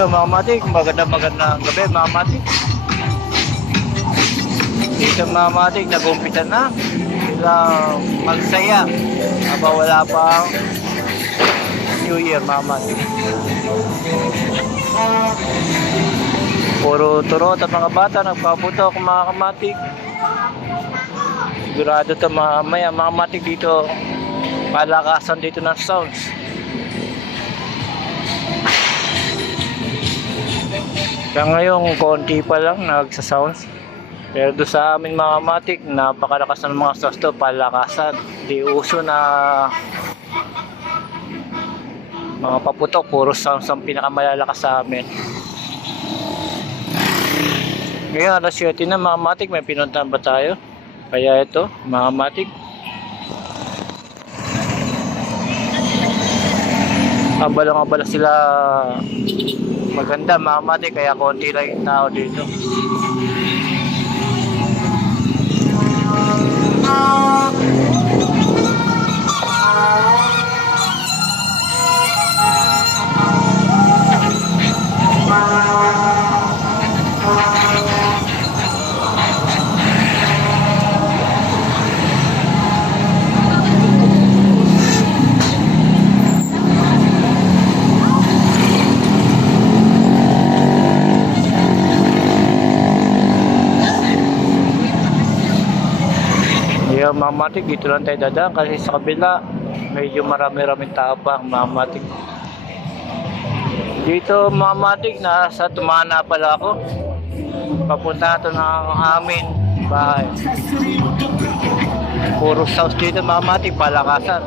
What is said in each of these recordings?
Yo, mga matik, maganda magandang gabi, mga matik. Dito mga matik, nag-umpisa na. Sila magsaya. Aba wala pa New Year, mga matik. Puro turot at mga bata, nagpaputok, mga kamatik. Sigurado to mga maya, mga matik dito. Palakasan dito ng sounds. Kaya ngayon, konti pa lang nagsa-sounds. Pero doon sa amin mga matik, napakalakas ng mga sounds to, palakasan. Di uso na mga paputok, puro sounds ang pinakamalalakas sa amin. Ngayon, alas 7 na mga matik, may pinuntahan ba tayo? Kaya ito, mga matik. Abalang-abala sila maganda mga matik, kaya konti lang yung tao dito. Yeah, mga matik, dito lang tayo dadaan kasi sa kabila medyo marami-raming tao pa mga matik. Dito mga matik, nasa tumana pala ako. Papunta na to ng amin bahay. Puro south dito mga matik, palakasan.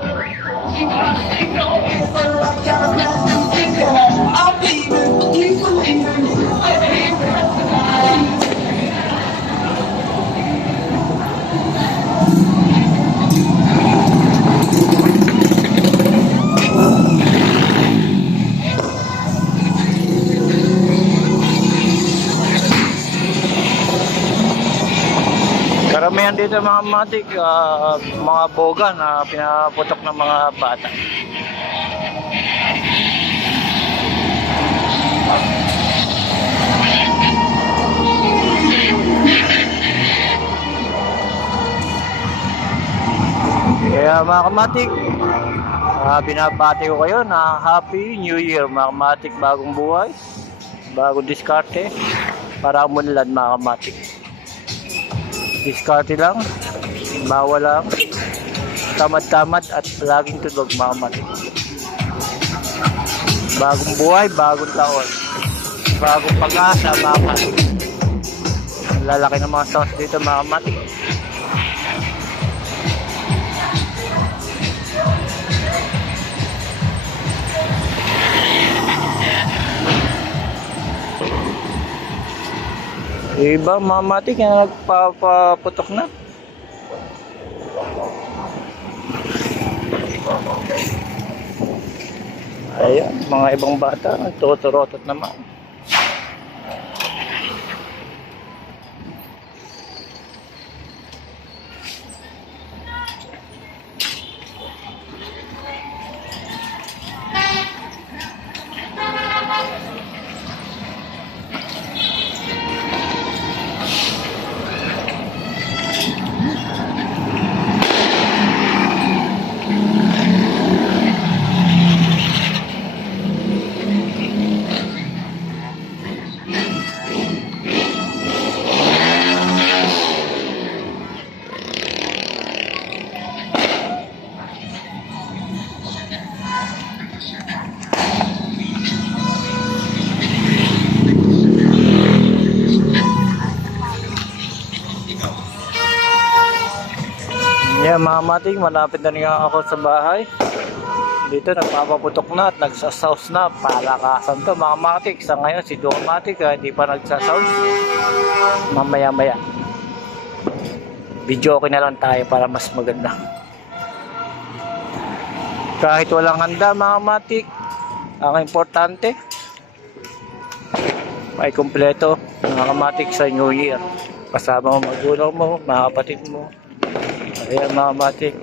Karamihan dito mga matik, ah, mga boga na pinaputok ng mga bata. Kaya mga kamatik, ah, binabati ko kayo na Happy New Year mga kamatik, bagong buhay, bagong diskarte, para umunlad mga kamatik. Diskarte lang, bawal lang, tamad-tamad at laging tulog mga kamatik. Bagong buhay, bagong taon, bagong pag-asa. Ang Lalaki ng mga sounds dito mga Iba, mamatik na nagpapaputok na. Ayan, mga ibang bata, nagtuturotot naman. Yeah, mga mating, malapit na rin ako sa bahay. Dito, nagpapaputok na at nagsasaus na. Palakasan to, mga matik. Sa ngayon, si Duo Matik, ah, hindi pa nagsasaus. Mamaya-maya. Video okay na lang tayo para mas maganda. Kahit walang handa, mga matik, ang importante, may kumpleto, mga kamatik sa New Year. Kasama mo magulang mo, mga kapatid mo, Ayan mga matik,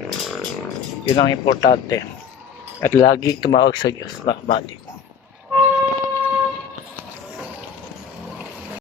yun ang importante. At lagi tumawag sa Diyos mga matik.